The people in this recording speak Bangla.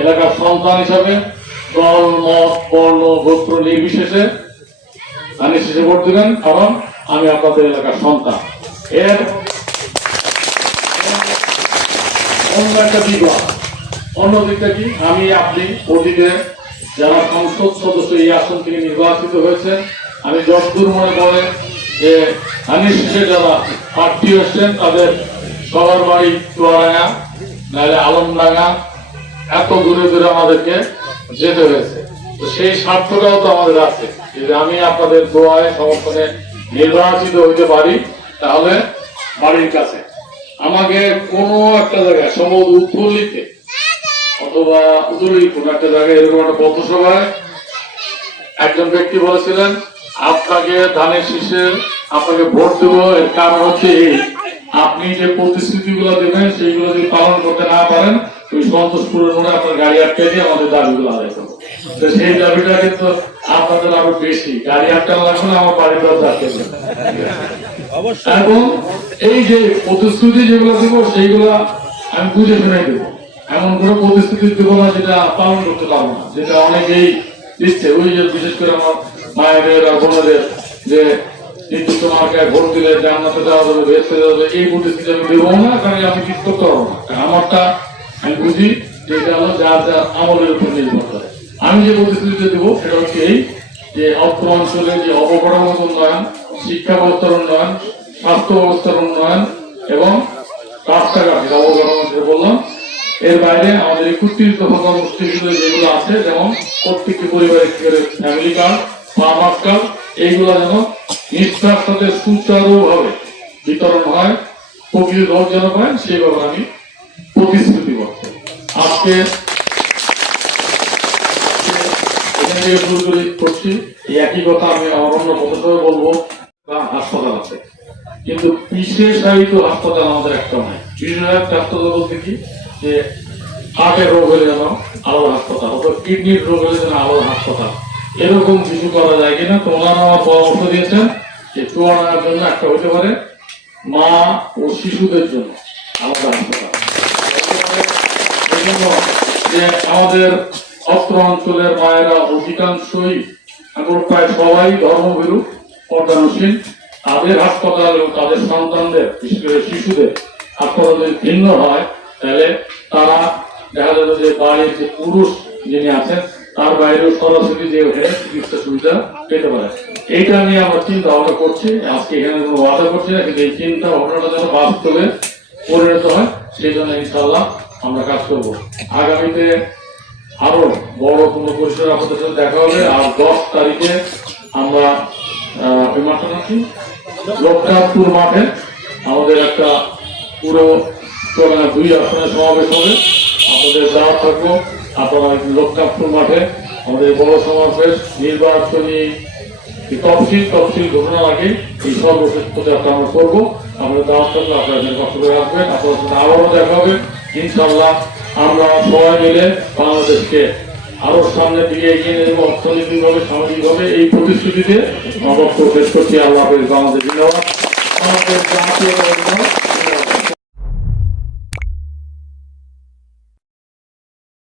এলাকার সন্তান হিসাবে দল, মত, বর্ণ, গোত্র নির্বিশেষে আমি শেষে ভোট দিবেন, কারণ আমি আপনাদের এলাকার সন্তান এর অন্য একটা আছে। অন্য দিকটা কি আমি, আপনি, অতীতে যারা সংসদ সদস্য এই আসন থেকে নির্বাচিত হয়েছে, আমি যতদূর মনে করে যে আমি শেষে যারা প্রার্থী হয়েছেন, তাদের সবার বাড়ি চুয়াডাঙ্গা, নাহলে আলমডাঙ্গা এত দূরে দূরে আমাদেরকে যেতে হয়েছে। তো সেই স্বার্থটাও তো আমাদের আছে। যদি আমি আপনাদের দোয়ায়, সমর্থনে নির্বাচিত হইতে পারি, তাহলে বাড়ির কাছে। আমাকে কোনো একটা জায়গায়, সম্ভবত উৎফুল্লিতে অথবা উদুরি কোন একটা জায়গায় এরকম একটা পথসভায় একজন ব্যক্তি বলেছিলেন, আপনাকে ধানের শীষে আপনাকে ভোট দেবো, এর কারণ হচ্ছে আপনি যে প্রতিশ্রুতি গুলো দেবেন, সেইগুলো যদি পালন করতে না পারেন সন্তোষপুরের মোড়ে আপনার গাড়ি আটকে দিয়ে আমাদের দাবিগুলো আদায় করব তো সেই দাবিটা কিন্তু আপনাদের আরও বেশি। গাড়ি আটকানো লাগবে না আমার বাড়ির দরজা আটকে এবং এই যে প্রতিশ্রুতি যেগুলো দেবো সেইগুলো আমি বুঝে শুনে দেবো। এমন কোনো প্রতিশ্রুতি দেবো না যেটা পালন করতে পারব না যেটা অনেকেই দিচ্ছে। ওই যে বিশেষ করে আমার মায়েদের আর বোনেদের যে কিন্তু তোমাকে ভোট দিলে জান্নাতে দেওয়া যাবে বেসতে দেওয়া যাবে এই প্রতিশ্রুতি আমি দেবো না কারণ আমি কিছু করতে পারব না। আমারটা আমি বুঝি যে এটা হলো যার যার আমলের উপর নির্ভর করে। আমি যে প্রতিশ্রুতি দেবো, সেটা হচ্ছে এই যে অত্র অঞ্চলে যে অবকাঠামোগত উন্নয়ন, শিক্ষা ব্যবস্থার উন্নয়ন, স্বাস্থ্য ব্যবস্থার উন্নয়ন এবং রাস্তাঘাট, যেটা অবকাঠামো বললাম, এর বাইরে আমাদের একত্রিশ দফা কর্মসূচিগুলো যেগুলো আছে, যেমন প্রত্যেকটি পরিবারের ফ্যামিলি কার্ড ফার্মার কার্ড এইগুলো যেন নিষ্ঠার সাথে সুচারুভাবে বিতরণ হয় প্রকৃত যেন পায়, সেই ব্যাপারে আমি হার্টের রোগ যেন হাসপাতাল কিডনির রোগ হলে যেন আলাদা হাসপাতাল। এরকম কিছু করা যায় কিনা? তো ওনারা আমার পরামর্শ দিয়েছেন যে চুয়াডাঙ্গার জন্য একটা হতে পারে মা ও শিশুদের জন্য আলাদা হাসপাতাল। যিনি আছেন, তার বাইরেও চিকিৎসা সুবিধা পেতে পারে। এইটা নিয়ে আমরা চিন্তা ভাবনা করছি। আজকে এখানে কোনো এই চিন্তা ভাবনাটা যেন বাস্তবে পরিণত হয়, সেই জন্য ইনশাল্লাহ আমরা কাজ করব। আগামীতে আরও বড় কোনো পরিসরে আপনাদের সাথে দেখা হবে। আর দশ তারিখে আমরা মাঠটা নাকি লোকনাথপুর মাঠে আমাদের একটা পুরো দুই আসনের সমাবেশ হবে। আপনাদের দাওয়াত থাকব, আপনারা এই লোকনাথপুর মাঠে আমাদের বড় সমাবেশ, নির্বাচনী তফসিল তফসিল ঘোষণার আগে এই সর্বশেষ প্রচারটা আমরা করব। আমাদের দাওয়াত থাকলে আপনারা কষ্ট করে আসবেন আপনাদের সাথে আবারও দেখা হবে। ইনশাল্লাহ আমরা সবাই মিলে বাংলাদেশকে আরও সামনের দিকে এগিয়ে নেব অর্থনৈতিকভাবে, সামাজিকভাবে। এই প্রতিশ্রুতিতে আমার শেষ করছি। আল্লাহ হাফিজ, বাংলাদেশ ধন্যবাদ আমাদের জাতীয়